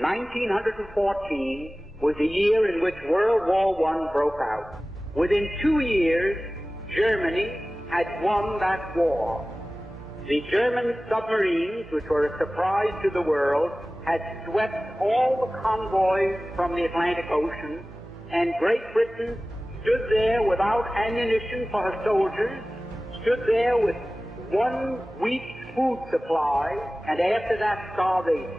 1914 was the year in which World War I broke out. Within 2 years, Germany had won that war. The German submarines, which were a surprise to the world, had swept all the convoys from the Atlantic Ocean, and Great Britain stood there without ammunition for her soldiers, stood there with 1 week's food supply, and after that, starvation.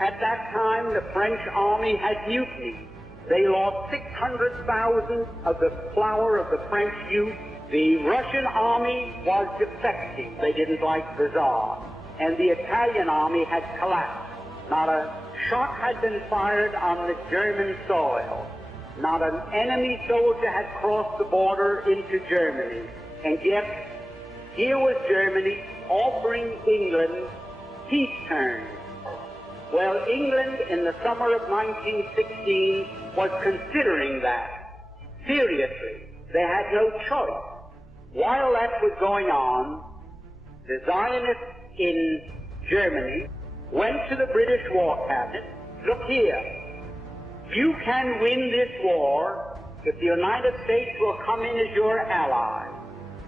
At that time, the French army had mutinied. They lost 600,000 of the flower of the French youth. The Russian army was defecting. They didn't like the Tsar. And the Italian army had collapsed. Not a shot had been fired on the German soil. Not an enemy soldier had crossed the border into Germany. And yet, here was Germany offering England peace terms. Well, England in the summer of 1916 was considering that seriously. They had no choice. While that was going on, the Zionists in Germany went to the British War Cabinet. Look here, you can win this war if the United States will come in as your ally.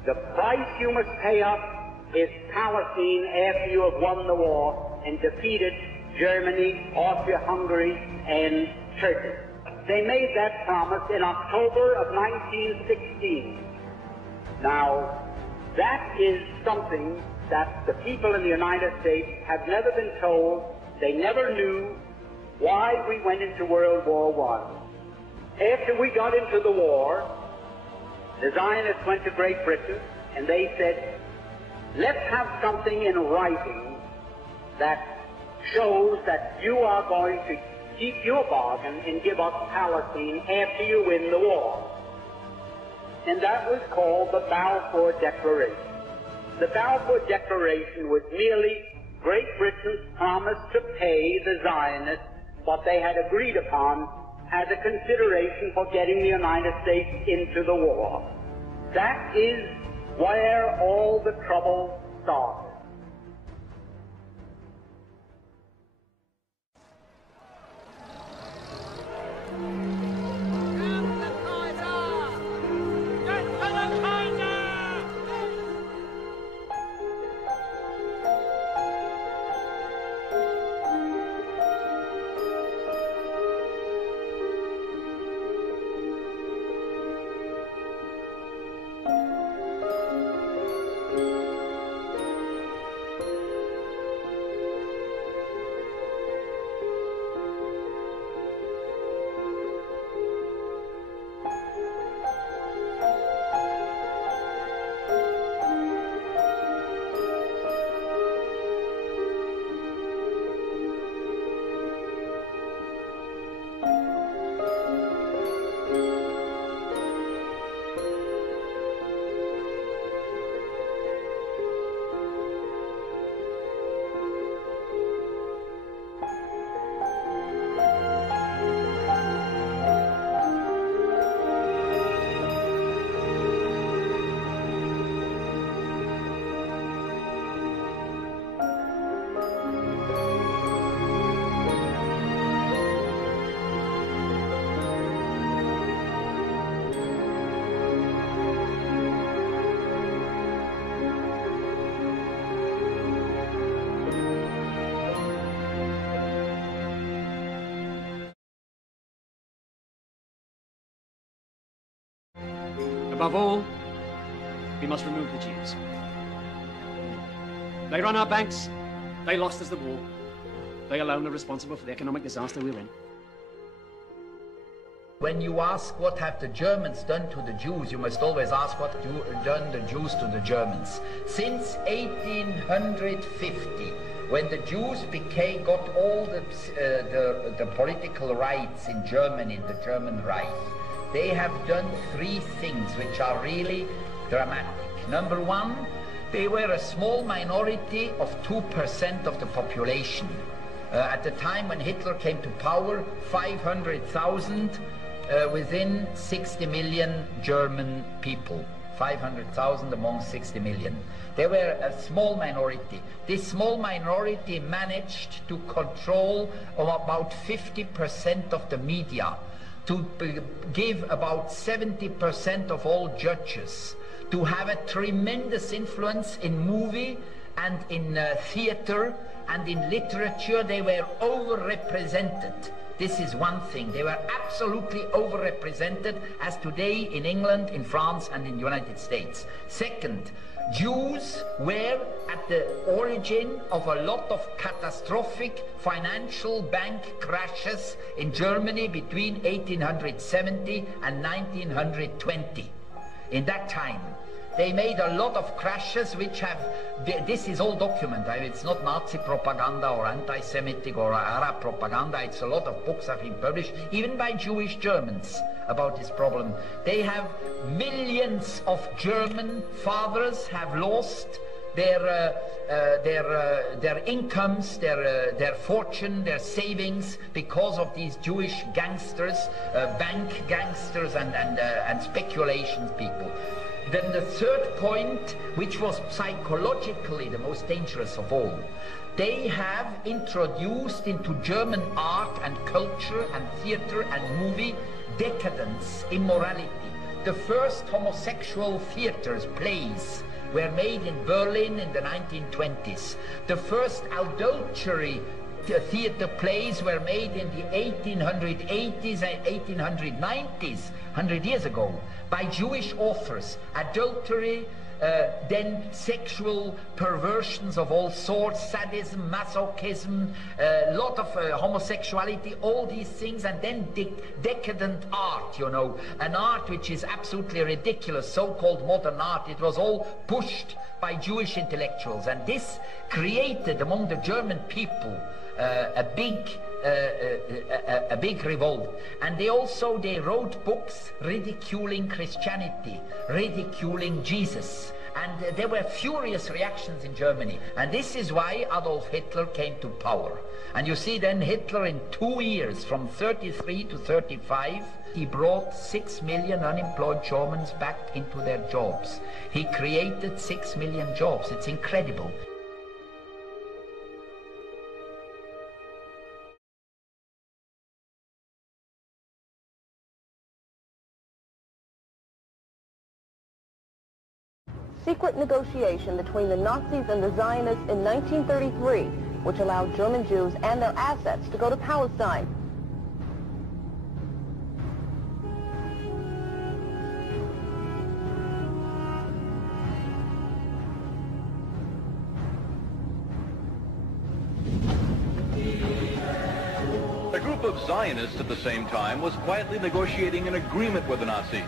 The price you must pay us is Palestine after you have won the war and defeated Germany, Austria-Hungary, and Turkey. They made that promise in October of 1916. Now, that is something that the people in the United States have never been told. They never knew why we went into World War I. After we got into the war, the Zionists went to Great Britain and they said, let's have something in writing that shows that you are going to keep your bargain and give us Palestine after you win the war. And that was called the Balfour Declaration. The Balfour Declaration was merely Great Britain's promise to pay the Zionists what they had agreed upon as a consideration for getting the United States into the war. That is where all the trouble started. Above all, we must remove the Jews. They run our banks, they lost us the war. They alone are responsible for the economic disaster we're in. When you ask what have the Germans done to the Jews, you must always ask what done the Jews to the Germans. Since 1850, when the Jews got all the political rights in Germany, in the German Reich, they have done 3 things which are really dramatic. Number one, they were a small minority of 2% of the population. At the time when Hitler came to power, 500,000 within 60 million German people. 500,000 among 60 million. They were a small minority. This small minority managed to control about 50% of the media, to give about 70% of all judges, to have a tremendous influence in movie and in theater and in literature. They were overrepresented. This is one thing. They were absolutely overrepresented, as today in England, in France, and in the United States. Second, Jews were at the origin of a lot of catastrophic financial bank crashes in Germany between 1870 and 1920. In that time, they made a lot of crashes which have, this is all documented. It's not Nazi propaganda or anti-Semitic or Arab propaganda. It's a lot of books have been published, even by Jewish Germans, about this problem. They have millions of German fathers have lost their incomes, their fortune, their savings because of these Jewish gangsters, bank gangsters and speculation people. Then the third point, which was psychologically the most dangerous of all, they have introduced into German art and culture and theater and movie decadence, immorality. The first homosexual theaters, plays, were made in Berlin in the 1920s. The first adultery theater plays were made in the 1880s and 1890s, 100 years ago, by Jewish authors. Adultery, then sexual perversions of all sorts, sadism, masochism, a lot of homosexuality, all these things, and then decadent art, you know, an art which is absolutely ridiculous, so-called modern art. It was all pushed by Jewish intellectuals, and this created among the German people a big revolt. And they wrote books ridiculing Christianity, ridiculing Jesus, and there were furious reactions in Germany, and this is why Adolf Hitler came to power. And you see, then Hitler, in 2 years, from 33 to 35, he brought 6 million unemployed Germans back into their jobs. He created 6 million jobs. It's incredible. Secret negotiation between the Nazis and the Zionists in 1933, which allowed German Jews and their assets to go to Palestine. A group of Zionists at the same time was quietly negotiating an agreement with the Nazis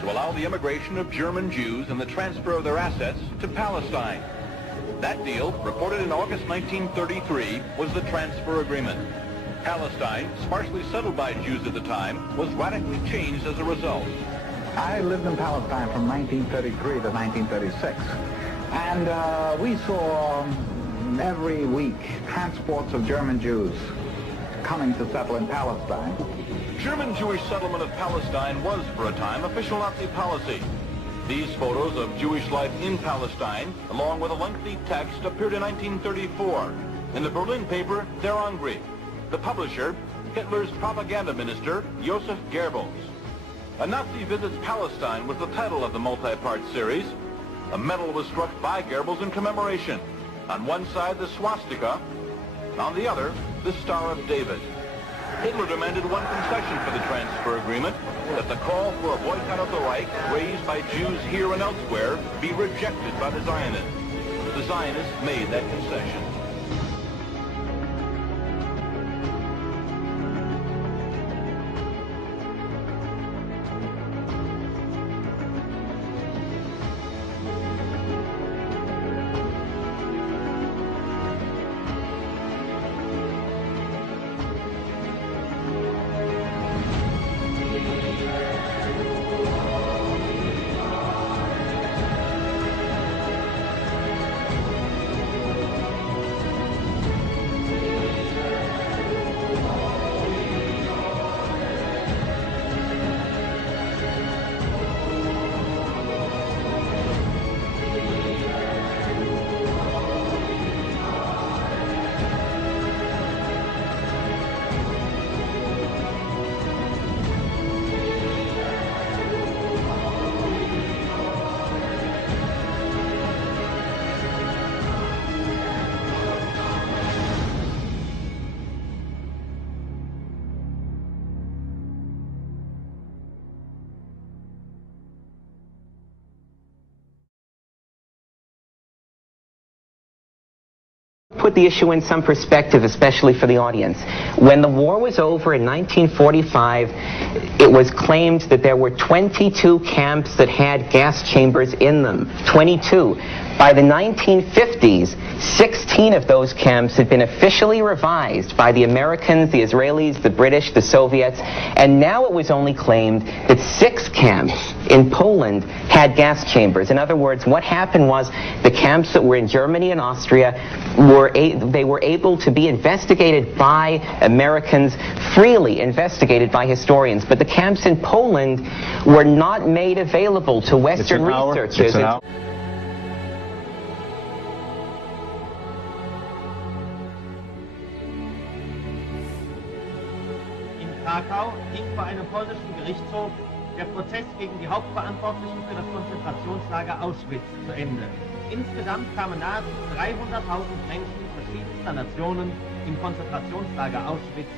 to allow the immigration of German Jews and the transfer of their assets to Palestine. That deal, reported in August 1933, was the transfer agreement. Palestine, sparsely settled by Jews at the time, was radically changed as a result. I lived in Palestine from 1933 to 1936, and we saw every week transports of German Jews coming to settle in Palestine. German Jewish settlement of Palestine was, for a time, official Nazi policy. These photos of Jewish life in Palestine, along with a lengthy text, appeared in 1934 in the Berlin paper Der Angriff. The publisher, Hitler's propaganda minister, Joseph Goebbels. A Nazi Visits Palestine was the title of the multi-part series. A medal was struck by Goebbels in commemoration. On one side, the swastika. On the other, the Star of David. Hitler demanded one concession for the transfer agreement, that the call for a boycott of the Reich, raised by Jews here and elsewhere, be rejected by the Zionists. The Zionists made that concession. Put the issue in some perspective, especially for the audience. When the war was over in 1945, it was claimed that there were 22 camps that had gas chambers in them. 22. By the 1950s, 16 of those camps had been officially revised by the Americans, the Israelis, the British, the Soviets, and now it was only claimed that 6 camps in Poland had gas chambers. In other words, what happened was the camps that were in Germany and Austria were able to be investigated by Americans, freely investigated by historians, but the camps in Poland were not made available to Western researchers. Krakau ging vor einem polnischen Gerichtshof der Prozess gegen die Hauptverantwortlichen für das Konzentrationslager Auschwitz zu Ende. Insgesamt kamen nahezu 300.000 Menschen verschiedenster Nationen im Konzentrationslager Auschwitz.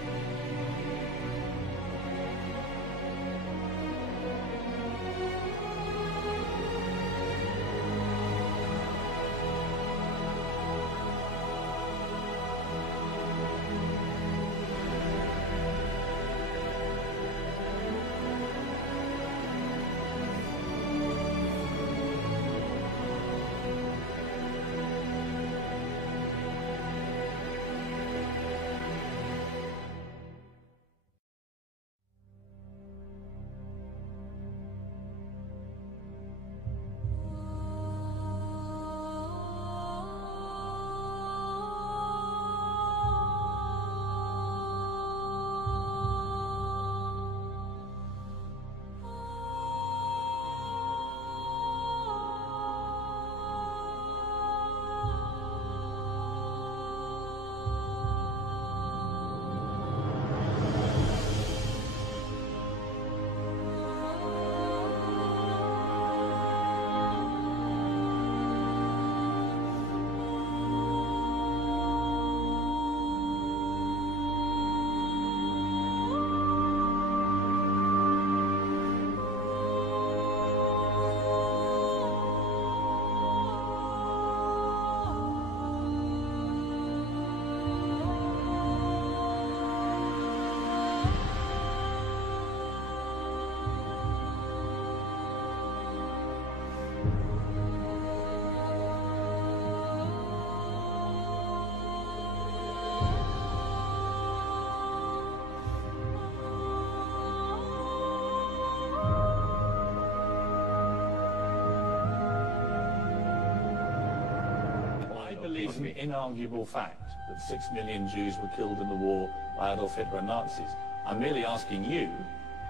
It's an inarguable fact that 6 million Jews were killed in the war by Adolf Hitler and Nazis. I'm merely asking you,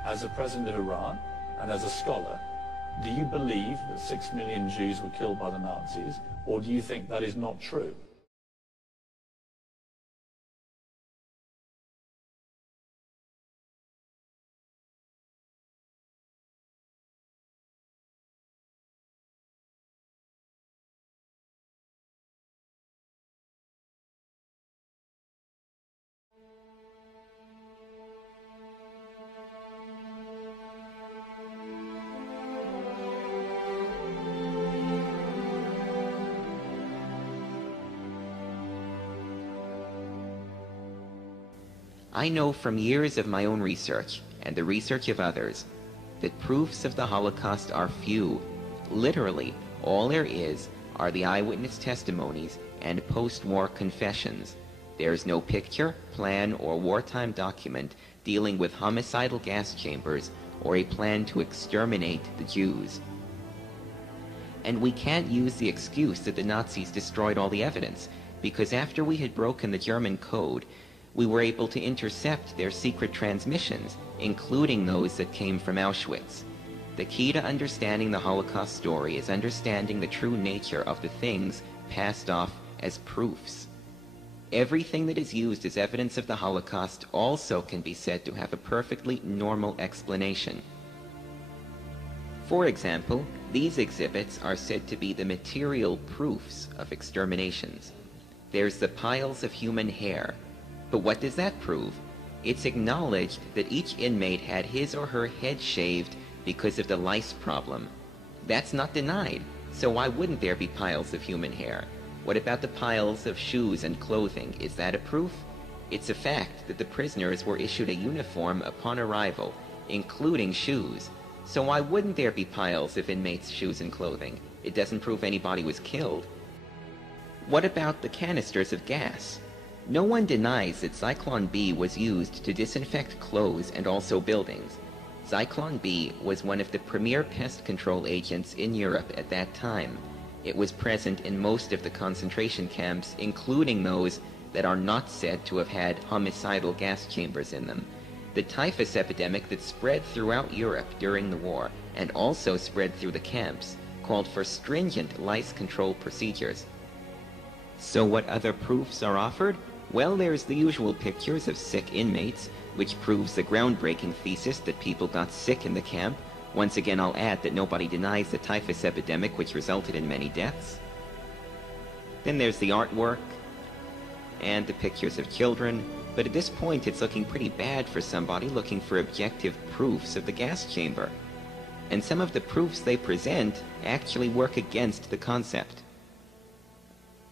as a president of Iran and as a scholar, do you believe that 6 million Jews were killed by the Nazis, or do you think that is not true? I know from years of my own research and the research of others that proofs of the Holocaust are few. Literally, all there is are the eyewitness testimonies and post-war confessions. There is no picture, plan, or wartime document dealing with homicidal gas chambers or a plan to exterminate the Jews. And we can't use the excuse that the Nazis destroyed all the evidence, because after we had broken the German code, we were able to intercept their secret transmissions, including those that came from Auschwitz. The key to understanding the Holocaust story is understanding the true nature of the things passed off as proofs. Everything that is used as evidence of the Holocaust also can be said to have a perfectly normal explanation. For example, these exhibits are said to be the material proofs of exterminations. There's the piles of human hair. But what does that prove? It's acknowledged that each inmate had his or her head shaved because of the lice problem. That's not denied, so why wouldn't there be piles of human hair? What about the piles of shoes and clothing? Is that a proof? It's a fact that the prisoners were issued a uniform upon arrival, including shoes. So why wouldn't there be piles of inmates' shoes and clothing? It doesn't prove anybody was killed. What about the canisters of gas? No one denies that Zyklon B was used to disinfect clothes and also buildings. Zyklon B was one of the premier pest control agents in Europe at that time. It was present in most of the concentration camps, including those that are not said to have had homicidal gas chambers in them. The typhus epidemic that spread throughout Europe during the war, and also spread through the camps, called for stringent lice control procedures. So what other proofs are offered? Well, there's the usual pictures of sick inmates, which proves the groundbreaking thesis that people got sick in the camp. Once again, I'll add that nobody denies the typhus epidemic, which resulted in many deaths. Then there's the artwork, and the pictures of children, but at this point it's looking pretty bad for somebody looking for objective proofs of the gas chamber. And some of the proofs they present actually work against the concept.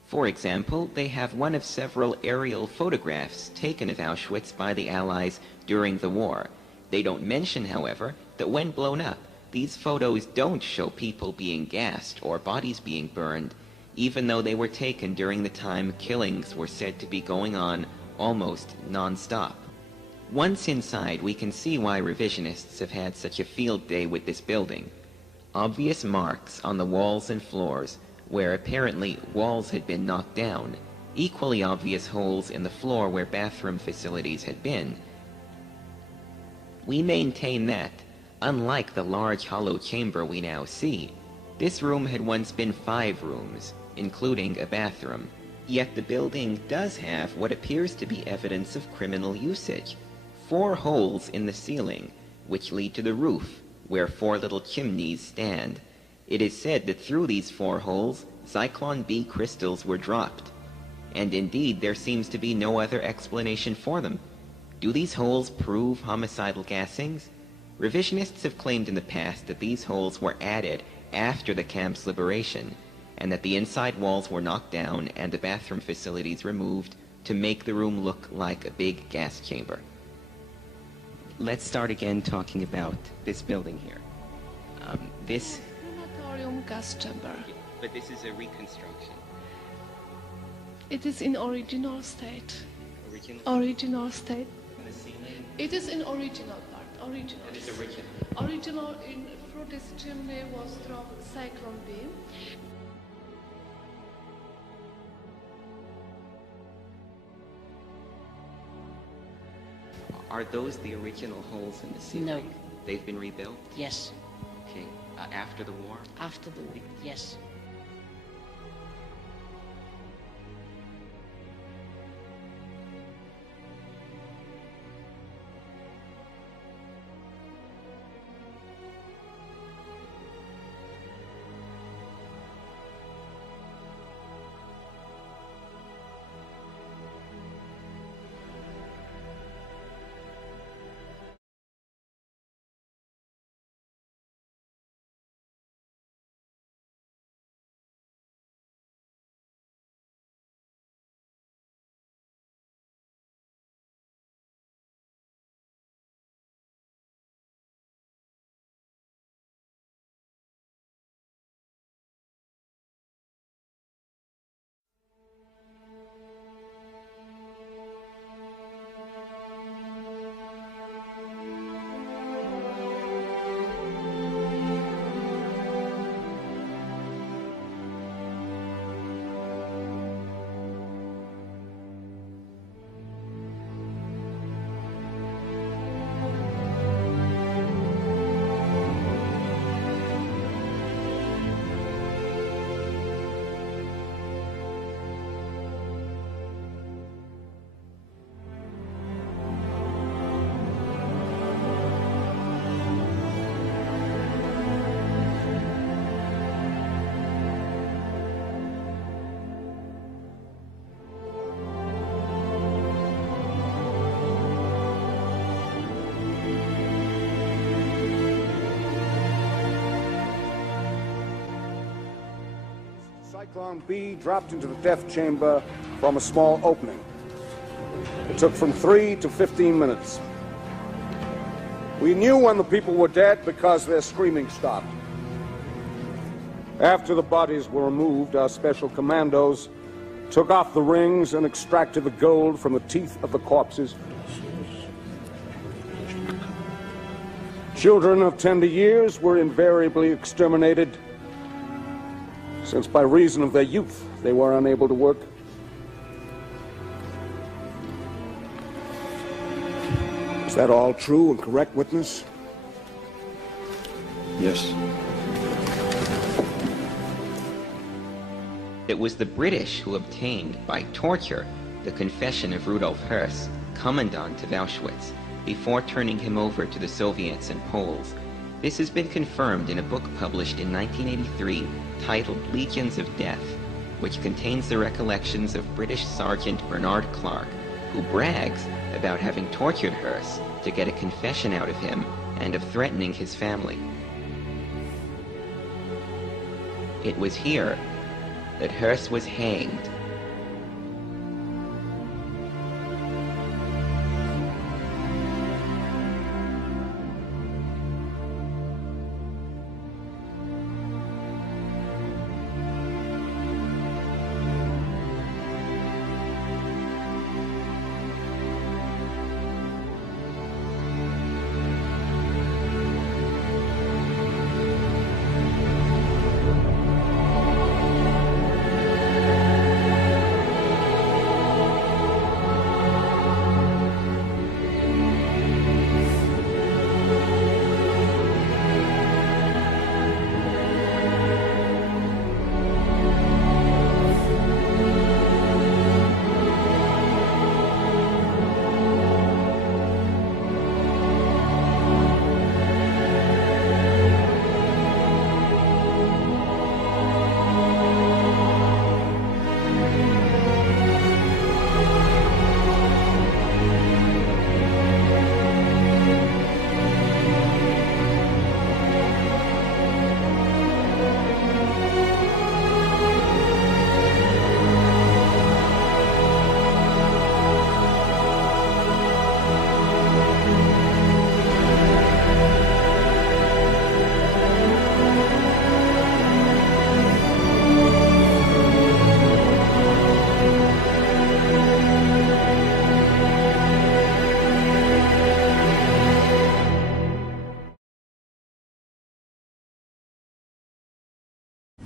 For example, they have one of several aerial photographs taken of Auschwitz by the Allies during the war. They don't mention, however, that when blown up, these photos don't show people being gassed or bodies being burned, even though they were taken during the time killings were said to be going on almost non-stop. Once inside, we can see why revisionists have had such a field day with this building. Obvious marks on the walls and floors, where apparently walls had been knocked down, equally obvious holes in the floor where bathroom facilities had been. We maintain that, unlike the large hollow chamber we now see, this room had once been 5 rooms, including a bathroom. Yet the building does have what appears to be evidence of criminal usage. 4 holes in the ceiling, which lead to the roof, where 4 little chimneys stand. It is said that through these 4 holes, Zyklon B crystals were dropped. And indeed, there seems to be no other explanation for them. Do these holes prove homicidal gassings? Revisionists have claimed in the past that these holes were added after the camp's liberation, and that the inside walls were knocked down and the bathroom facilities removed to make the room look like a big gas chamber. Let's start again talking about this building here. This crematorium gas chamber. But this is a reconstruction. It is in original state. Original? Original state. The ceiling? It is in original part. Original. It is original. Original in through this chimney was dropped Zyklon B. Are those the original holes in the ceiling? No. They've been rebuilt? Yes. Okay. After the war? After the war, yes. Cyclone B dropped into the death chamber from a small opening. It took from 3 to 15 minutes. We knew when the people were dead because their screaming stopped. After the bodies were removed, our special commandos took off the rings and extracted the gold from the teeth of the corpses. Children of tender years were invariably exterminated, since by reason of their youth they were unable to work. Is that all true and correct, witness? Yes. It was the British who obtained, by torture, the confession of Rudolf Höss, commandant of Auschwitz, before turning him over to the Soviets and Poles. This has been confirmed in a book published in 1983 titled Legions of Death, which contains the recollections of British Sergeant Bernard Clark, who brags about having tortured Höss to get a confession out of him and of threatening his family. It was here that Höss was hanged.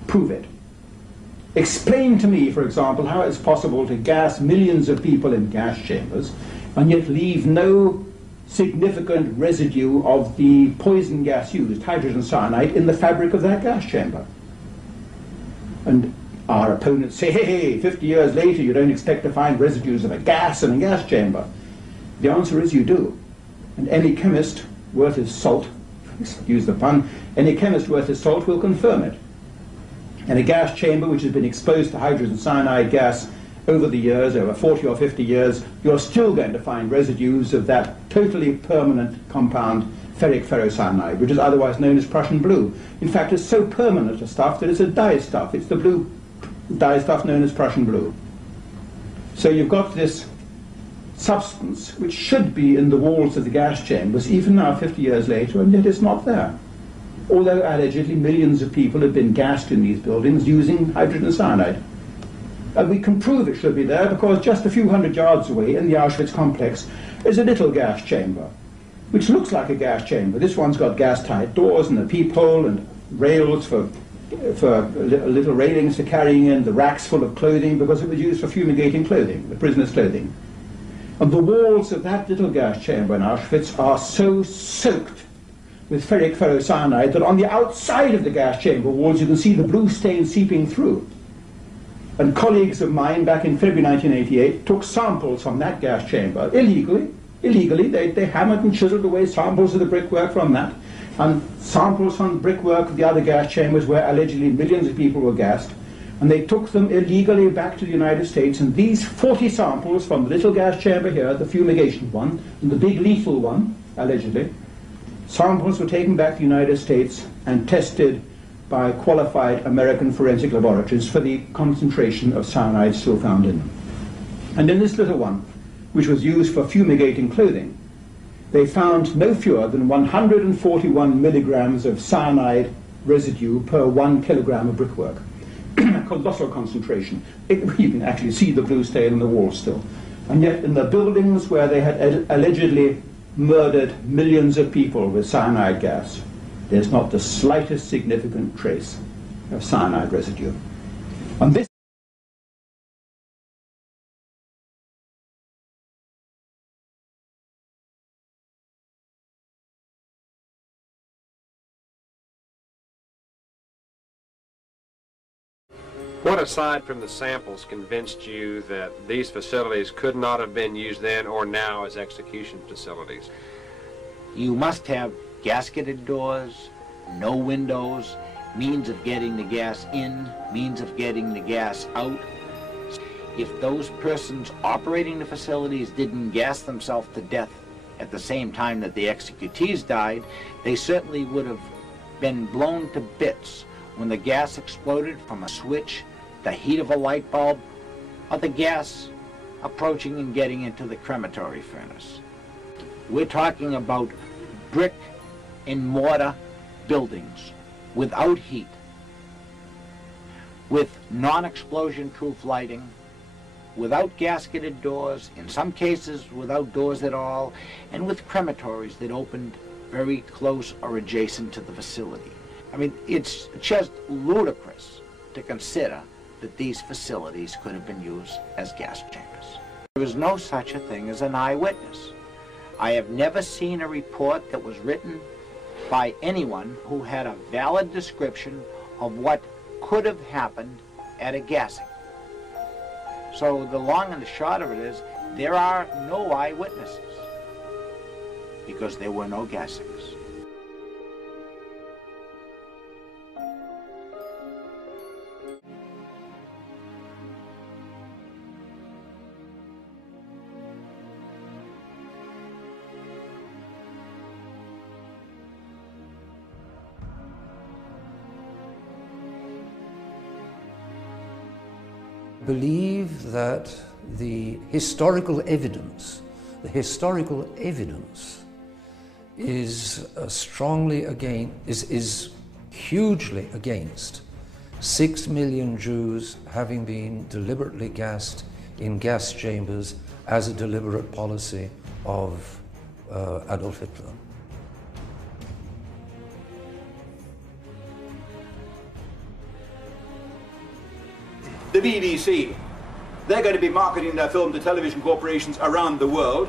Prove it. Explain to me, for example, how it's possible to gas millions of people in gas chambers and yet leave no significant residue of the poison gas used, hydrogen cyanide, in the fabric of that gas chamber. And our opponents say, hey, 50 years later you don't expect to find residues of a gas in a gas chamber. The answer is you do. And any chemist worth his salt, excuse the pun, any chemist worth his salt will confirm it. In a gas chamber which has been exposed to hydrogen cyanide gas over the years, over 40 or 50 years, you're still going to find residues of that totally permanent compound, ferric ferrocyanide, which is otherwise known as Prussian blue. In fact, it's so permanent a stuff that it's a dye stuff. It's the blue dye stuff known as Prussian blue. So you've got this substance which should be in the walls of the gas chambers, even now 50 years later, and yet it's not there. Although allegedly millions of people have been gassed in these buildings using hydrogen cyanide. And we can prove it should be there because just a few hundred yards away in the Auschwitz complex is a little gas chamber, which looks like a gas chamber. This one's got gas-tight doors and a peephole and rails for little railings for carrying in the racks full of clothing because it was used for fumigating clothing, the prisoners' clothing. And the walls of that little gas chamber in Auschwitz are so soaked with ferric ferrocyanide that on the outside of the gas chamber walls you can see the blue stain seeping through. And colleagues of mine back in February 1988 took samples from that gas chamber illegally. They hammered and chiseled away samples of the brickwork from that, and samples from the brickwork of the other gas chambers where allegedly millions of people were gassed, and they took them illegally back to the United States. And these 40 samples from the little gas chamber here, the fumigation one, and the big lethal one, allegedly, samples were taken back to the United States and tested by qualified American forensic laboratories for the concentration of cyanide still found in them. And in this little one, which was used for fumigating clothing, they found no fewer than 141 milligrams of cyanide residue per 1 kilogram of brickwork. A colossal concentration. You can actually see the blue stain on the wall still. And yet in the buildings where they had allegedly murdered millions of people with cyanide gas, there's not the slightest significant trace of cyanide residue. On this What, aside from the samples, convinced you that these facilities could not have been used then or now as execution facilities? You must have gasketed doors, no windows, means of getting the gas in, means of getting the gas out. If those persons operating the facilities didn't gas themselves to death at the same time that the executees died, they certainly would have been blown to bits when the gas exploded from a switch, the heat of a light bulb, or the gas approaching and getting into the crematory furnace. We're talking about brick and mortar buildings without heat, with non-explosion proof lighting, without gasketed doors, in some cases without doors at all, and with crematories that opened very close or adjacent to the facility. I mean, it's just ludicrous to consider that these facilities could have been used as gas chambers. There is no such a thing as an eyewitness. I have never seen a report that was written by anyone who had a valid description of what could have happened at a gassing. So the long and the short of it is, there are no eyewitnesses because there were no gassings. Believe that the historical evidence is strongly is hugely against 6 million Jews having been deliberately gassed in gas chambers as a deliberate policy of Adolf Hitler. The BBC, they're going to be marketing their film to television corporations around the world.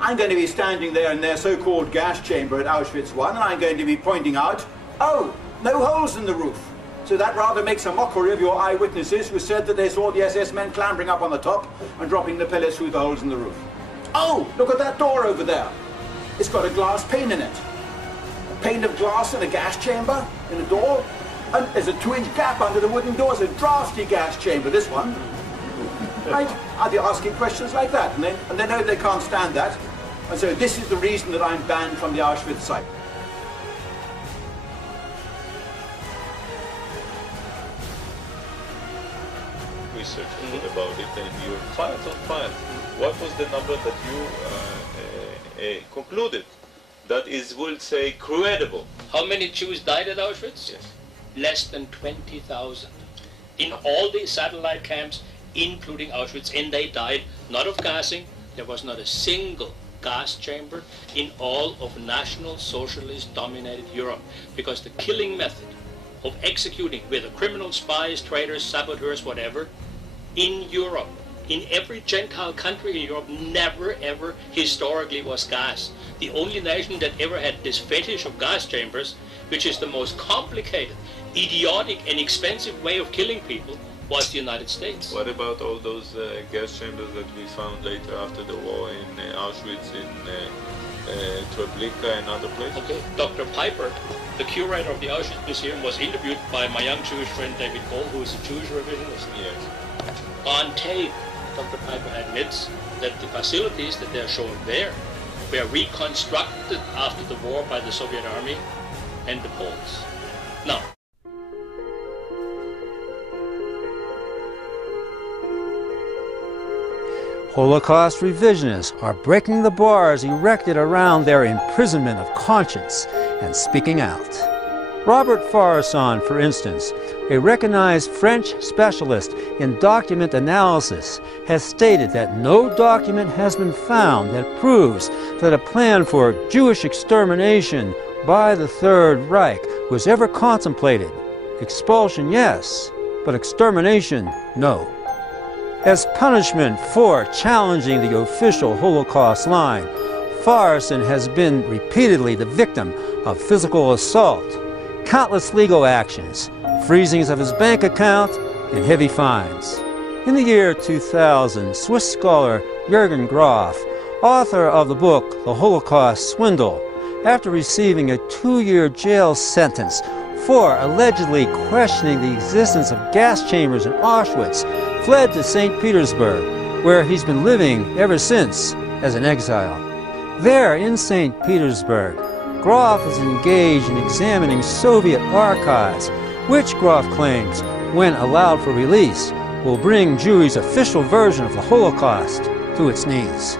I'm going to be standing there in their so-called gas chamber at Auschwitz I, and I'm going to be pointing out, oh, no holes in the roof. So that rather makes a mockery of your eyewitnesses who said that they saw the SS men clambering up on the top and dropping the pellets through the holes in the roof. Oh, look at that door over there. It's got a glass pane in it. A pane of glass in a gas chamber, in a door. And there's a 2-inch gap under the wooden door. It's a drafty gas chamber, this one. Right? Are they asking questions like that? And they know they can't stand that. And so this is the reason that I'm banned from the Auschwitz site. Research about it, and you filed on file. What was the number that you concluded that is, we'll say, credible? How many Jews died at Auschwitz? Yes. Less than 20,000 in all the satellite camps, including Auschwitz, and they died not of gassing. There was not a single gas chamber in all of National Socialist dominated Europe, because the killing method of executing, whether criminal spies, traitors, saboteurs, whatever, in Europe, in every Gentile country in Europe, never ever historically was gas. The only nation that ever had this fetish of gas chambers, which is the most complicated, idiotic and expensive way of killing people, was the United States. What about all those gas chambers that we found later after the war in Auschwitz, in Treblinka and other places? Okay, Dr. Piper, the curator of the Auschwitz Museum, was interviewed by my young Jewish friend David Cole, who is a Jewish revisionist. Yes. On tape, Dr. Piper admits that the facilities that they're showing there were reconstructed after the war by the Soviet Army and the Poles. Now, Holocaust revisionists are breaking the bars erected around their imprisonment of conscience and speaking out. Robert Faurisson, for instance, a recognized French specialist in document analysis, has stated that no document has been found that proves that a plan for Jewish extermination by the Third Reich was ever contemplated. Expulsion, yes, but extermination, no. As punishment for challenging the official Holocaust line, Faurisson has been repeatedly the victim of physical assault, countless legal actions, freezings of his bank account, and heavy fines. In the year 2000, Swiss scholar Jürgen Graf, author of the book The Holocaust Swindle, after receiving a 2-year jail sentence for allegedly questioning the existence of gas chambers in Auschwitz, fled to St. Petersburg, where he's been living ever since as an exile. There in St. Petersburg, Graf is engaged in examining Soviet archives, which Graf claims, when allowed for release, will bring Jewry's official version of the Holocaust to its knees.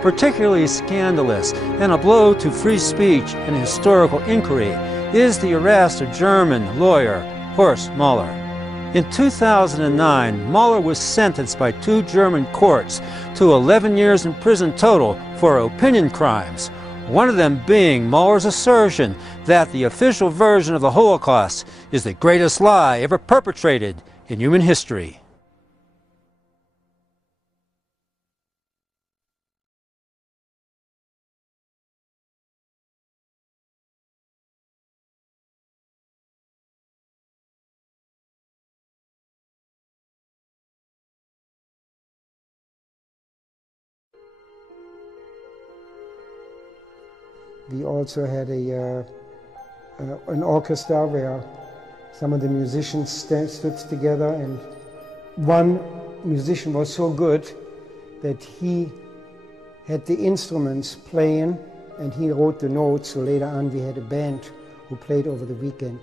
Particularly scandalous and a blow to free speech and historical inquiry is the arrest of German lawyer Horst Mahler. In 2009, Mahler was sentenced by 2 German courts to 11 years in prison total for opinion crimes, one of them being Mahler's assertion that the official version of the Holocaust is the greatest lie ever perpetrated in human history. We also had an orchestra where some of the musicians stood together, and one musician was so good that he had the instruments playing and he wrote the notes, so later on we had a band who played over the weekend.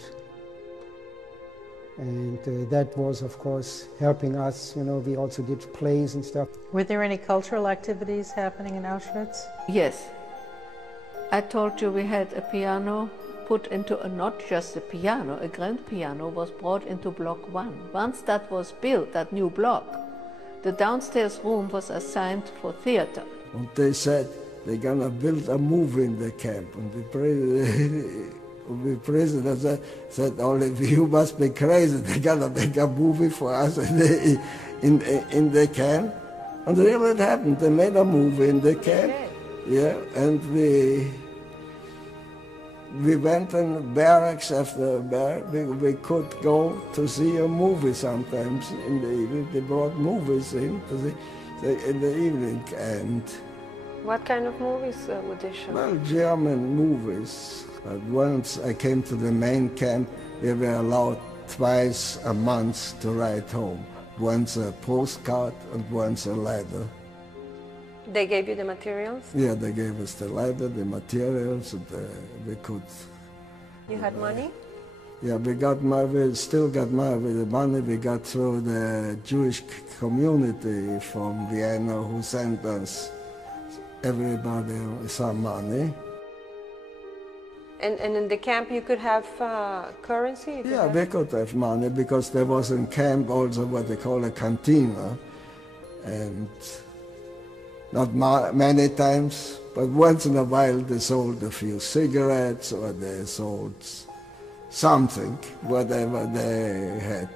And that was, of course, helping us. You know, we also did plays and stuff. Were there any cultural activities happening in Auschwitz? Yes. I told you we had a piano put into not just a piano, a grand piano was brought into Block 1. Once that was built, that new block, the downstairs room was assigned for theater. And they said they're gonna build a movie in the camp. And the president said, Oliver, you must be crazy, they're gonna make a movie for us in the camp. And really it happened, they made a movie in the camp. Yeah, and we went in barracks after barracks. We could go to see a movie sometimes in the evening. They brought movies in in the evening. And what kind of movies would they show? Well, German movies. But once I came to the main camp, we were allowed twice a month to write home. Once a postcard and once a letter. They gave you the materials? Yeah, they gave us the letter, the materials, and we could... You had money? Yeah, we still got money. The money we got through the Jewish community from Vienna who sent us, everybody, some money. And in the camp you could have currency? Yeah, we could have money because there was in camp also what they call a cantina. And not many times, but once in a while they sold a few cigarettes or they sold something, whatever they had.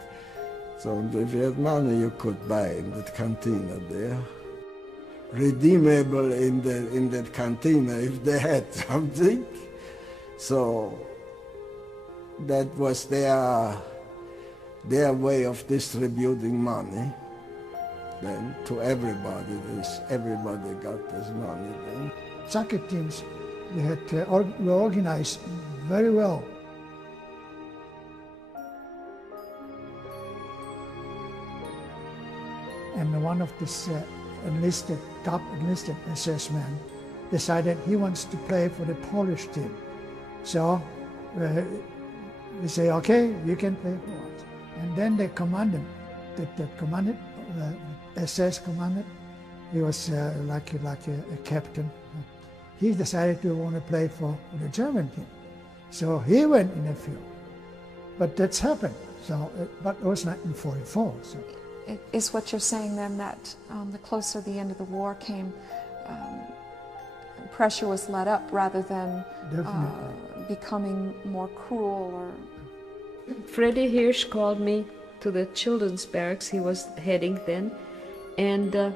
So if you had money you could buy in the cantina there. Redeemable in that cantina if they had something. So that was their way of distributing money. Then to everybody, everybody got this money then. Soccer teams, were organized very well. And one of this top enlisted SS men decided he wants to play for the Polish team. So we say, okay, you can play for us. And then the SS commandant He was like a captain. He decided to want to play for the German team. So he went in the field. But that's happened. So, but it was 1944. So. Is what you're saying then that the closer the end of the war came, pressure was let up rather than becoming more cruel? Or Freddie Hirsch called me to the children's barracks. He was heading then, and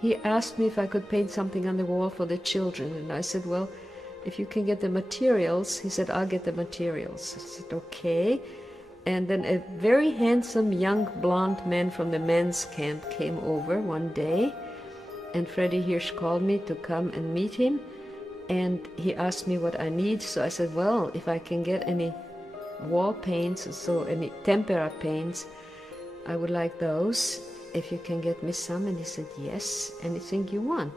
he asked me if I could paint something on the wall for the children. And I said, well, if you can get the materials. He said, I'll get the materials. I said, okay. And then a very handsome young blonde man from the men's camp came over one day, and Freddie Hirsch called me to come and meet him, and he asked me what I need. So I said, well, if I can get any wall paints, so any tempera paints, I would like those. If you can get me some. And he said, yes, anything you want.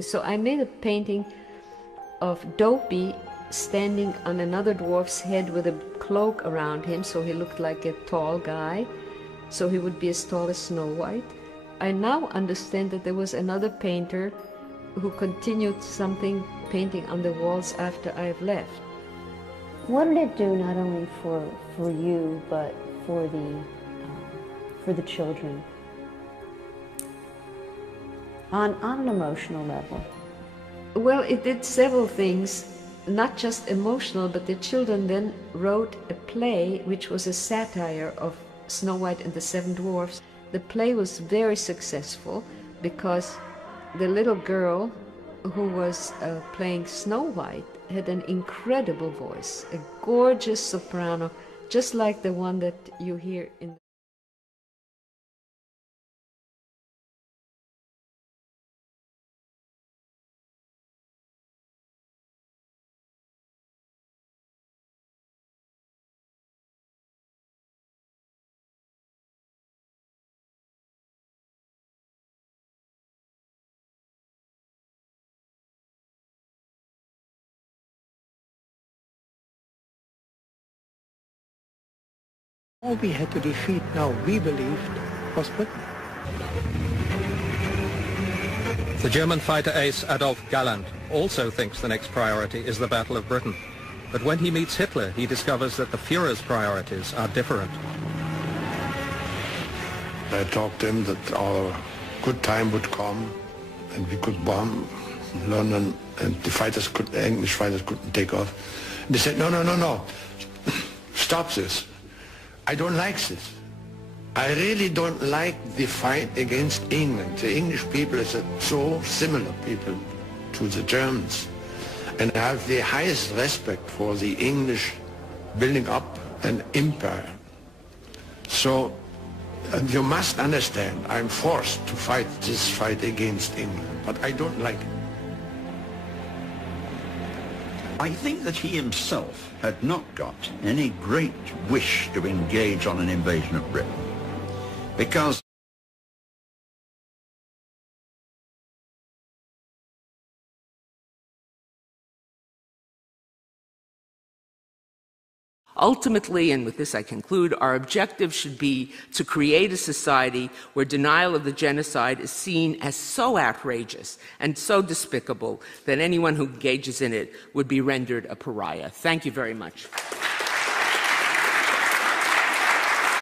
So I made a painting of Dopey standing on another dwarf's head with a cloak around him, so he looked like a tall guy, so he would be as tall as Snow White. I now understand that there was another painter who continued something painting on the walls after I've left. What did it do not only for you, but for the children on an emotional level? Well, it did several things, not just emotional, but the children then wrote a play which was a satire of Snow White and the Seven Dwarfs. The play was very successful because the little girl who was playing Snow White had an incredible voice, a gorgeous soprano, just like the one that you hear in All we had to defeat now, we believed, was Britain. The German fighter ace Adolf Galland also thinks the next priority is the Battle of Britain. But when he meets Hitler, he discovers that the Führer's priorities are different. I talked to him that our good time would come and we could bomb London and the English fighters couldn't take off. And they said, no, stop this. I don't like this. I really don't like the fight against England. The English people are so similar people to the Germans. And I have the highest respect for the English building up an empire. So you must understand, I'm forced to fight this fight against England, but I don't like it. I think that he himself had not got any great wish to engage on an invasion of Britain, because ultimately, and with this I conclude, our objective should be to create a society where denial of the genocide is seen as so outrageous and so despicable that anyone who engages in it would be rendered a pariah. Thank you very much.